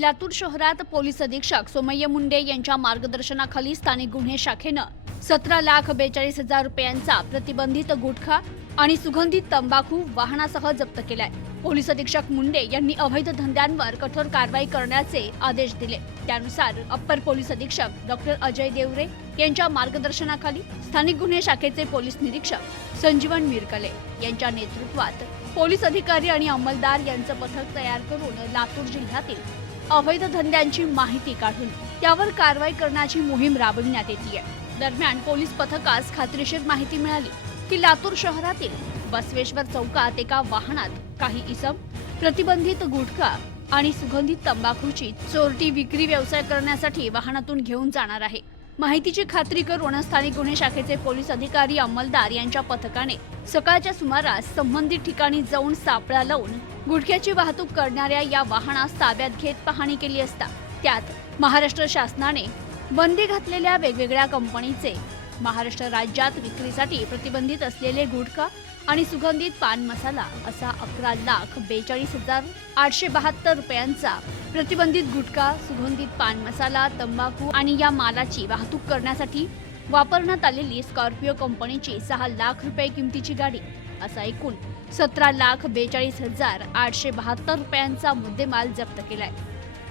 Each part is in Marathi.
लातूर शहरात पोलीस अधीक्षक सोमय्य मुंडे यांच्या मार्गदर्शनाखाली स्थानिक गुन्हे शाखेनं सतरा लाख बेचाळीस हजार रुपयांचा प्रतिबंधित गुटखा आणि सुगंधित तंबाखू वाहनासह जप्त केलाय. पोलीस अधीक्षक मुंडे यांनी अवैध धंद्यांवर कठोर कारवाई करण्याचे आदेश दिले. त्यानुसार अप्पर पोलीस अधीक्षक डॉक्टर अजय देवरे यांच्या मार्गदर्शनाखाली स्थानिक गुन्हे शाखेचे पोलीस निरीक्षक संजीवन मिरकले यांच्या नेतृत्वात पोलीस अधिकारी आणि अंमलदार यांचं पथक तयार करून लातूर जिल्ह्यातील अवैध धंद्यांची माहिती काढून त्यावर कारवाई करण्याची मोहीम राबविण्यात येते दरम्यान पोलीस पथकास खात्रीशीर माहिती मिळाली की लातूर शहरातील बसवेश्वर चौकात एका वाहनात काही इसम प्रतिबंधित गुटखा आणि सुगंधित तंबाखूची चोरटी विक्री व्यवसाय करण्यासाठी वाहनातून घेऊन जाणार आहे. माहितीची खात्री करून स्थानिक गुन्हे शाखेचे पोलीस अधिकारी अंमलदार यांच्या पथकाने सकाळच्या सुमारास संबंधित ठिकाणी जाऊन सापळा लावून गुटख्याची वाहतूक करणाऱ्या या वाहनास ताब्यात घेत पाहणी केली असता त्यात महाराष्ट्र शासनाने बंदी घातलेल्या वेगवेगळ्या कंपनीचे महाराष्ट्र राज्यात विक्रीसाठी प्रतिबंधित असलेले गुटखा आणि सुगंधित पान मसाला असा अकरा लाख बेचाळीस हजार आठशे बहात्तर रुपयांचा प्रतिबंधित गुटखा सुगंधित पान मसाला तंबाखू आणि या मालाची वाहतूक करण्यासाठी वापरण्यात आलेली स्कॉर्पिओ कंपनीची सहा लाख रुपये किमतीची गाडी असा एकूण सतरा लाख बेचाळीस हजार आठशे बहात्तर रुपयांचा मुद्देमाल जप्त केलाय.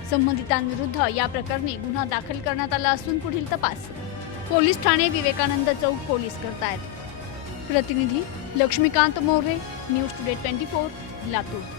संबंधितांविरुद्ध या प्रकरणी गुन्हा दाखल करण्यात आला असून पुढील तपास पोलीस ठाणे विवेकानंद चौक पोलीस करतायत. प्रतिनिधी Laxmikant More news today twenty four Latur.